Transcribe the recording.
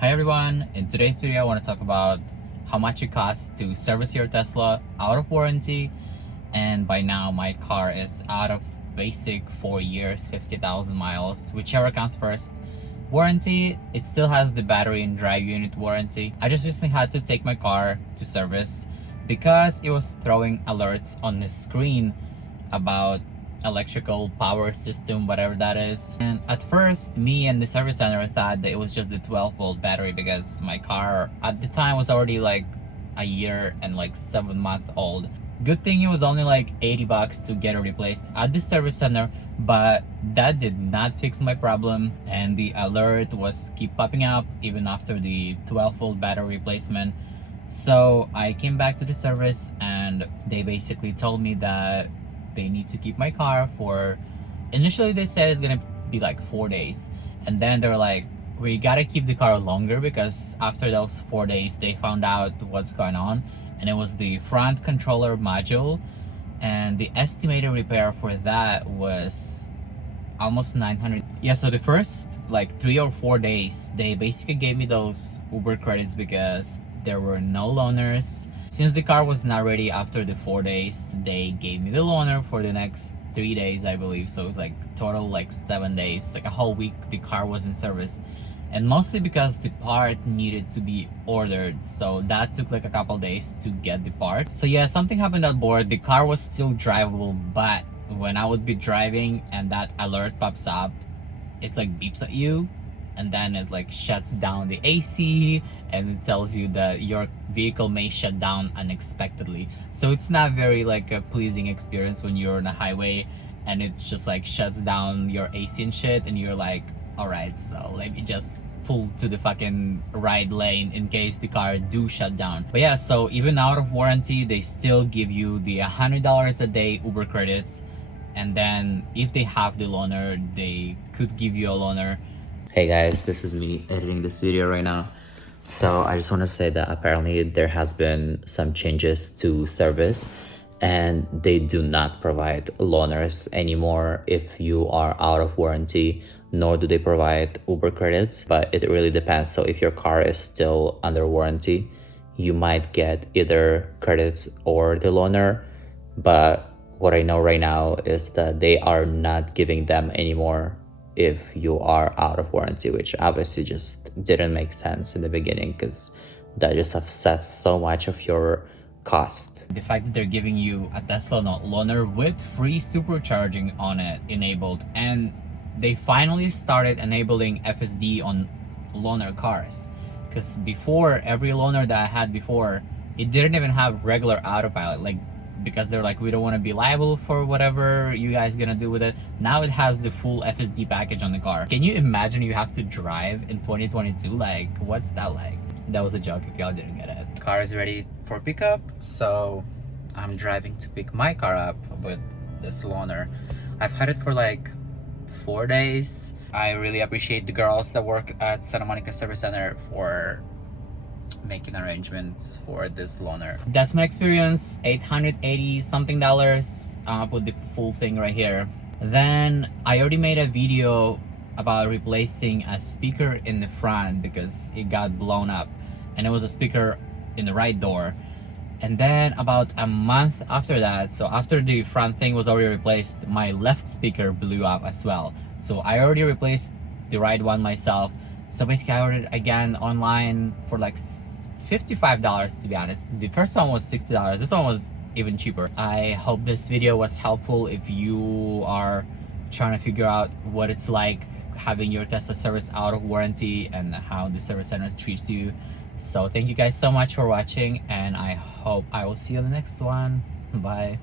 Hi everyone, in today's video I want to talk about how much it costs to service your Tesla out of warranty. And by now my car is out of basic 4 years, 50,000 miles, whichever comes first. Warranty, it still has the battery and drive unit warranty. I just recently had to take my car to service because it was throwing alerts on the screen about electrical power system, whatever that is. And at first, me and the service center thought that it was just the 12-volt battery because my car at the time was already like a year and like 7 month old. Good thing it was only like 80 bucks to get it replaced at the service center, but that did not fix my problem, and the alert was keep popping up even after the 12-volt battery replacement. So I came back to the service and they basically told me that they need to keep my car for, initially they said it's gonna be like 4 days, and then they're like, we gotta keep the car longer because after those 4 days they found out what's going on, and it was the front controller module, and the estimated repair for that was almost 900. Yeah, so the first like 3 or 4 days they basically gave me those Uber credits because there were no loaners. Since the car was not ready after the 4 days, they gave me the loaner for the next 3 days, I believe. So it was like total like 7 days, like a whole week the car was in service. And mostly because the part needed to be ordered, so that took like a couple days to get the part. So yeah, something happened on board. The car was still drivable, but when I would be driving and that alert pops up, it like beeps at you, and then it like shuts down the AC, and it tells you that your vehicle may shut down unexpectedly. So it's not very like a pleasing experience when you're on a highway and it just like shuts down your AC and shit, and you're like, all right, so let me just pull to the fucking right lane in case the car do shut down. But yeah, so even out of warranty, they still give you the $100 a day Uber credits, and then if they have the loaner, they could give you a loaner. Hey guys, this is me editing this video right now. So I just want to say that apparently there has been some changes to service, and they do not provide loaners anymore if you are out of warranty, nor do they provide Uber credits, but it really depends. So if your car is still under warranty, you might get either credits or the loaner, but what I know right now is that they are not giving them anymore if you are out of warranty, which obviously just didn't make sense in the beginning because that just offsets so much of your cost. The fact that they're giving you a Tesla loaner with free supercharging on it enabled, and they finally started enabling FSD on loaner cars, because before, every loaner that I had before, it didn't even have regular autopilot, like because they're like, we don't want to be liable for whatever you guys gonna do with it. Now it has the full FSD package on the car. Can you imagine you have to drive in 2022? Like, what's that like? That was a joke if y'all didn't get it. Car is ready for pickup, so I'm driving to pick my car up with this loaner. I've had it for like 4 days. I really appreciate the girls that work at Santa Monica Service Center for making arrangements for this loaner. That's my experience. $880 something. I'll put the full thing right here. Then I already made a video about replacing a speaker in the front because it got blown up, and it was a speaker in the right door. And then about a month after that, so after the front thing was already replaced, my left speaker blew up as well. So I already replaced the right one myself. So basically I ordered again online for like $55, to be honest. The first one was $60. This one was even cheaper. I hope this video was helpful if you are trying to figure out what it's like having your Tesla service out of warranty and how the service center treats you. So thank you guys so much for watching, and I hope I will see you in the next one. Bye.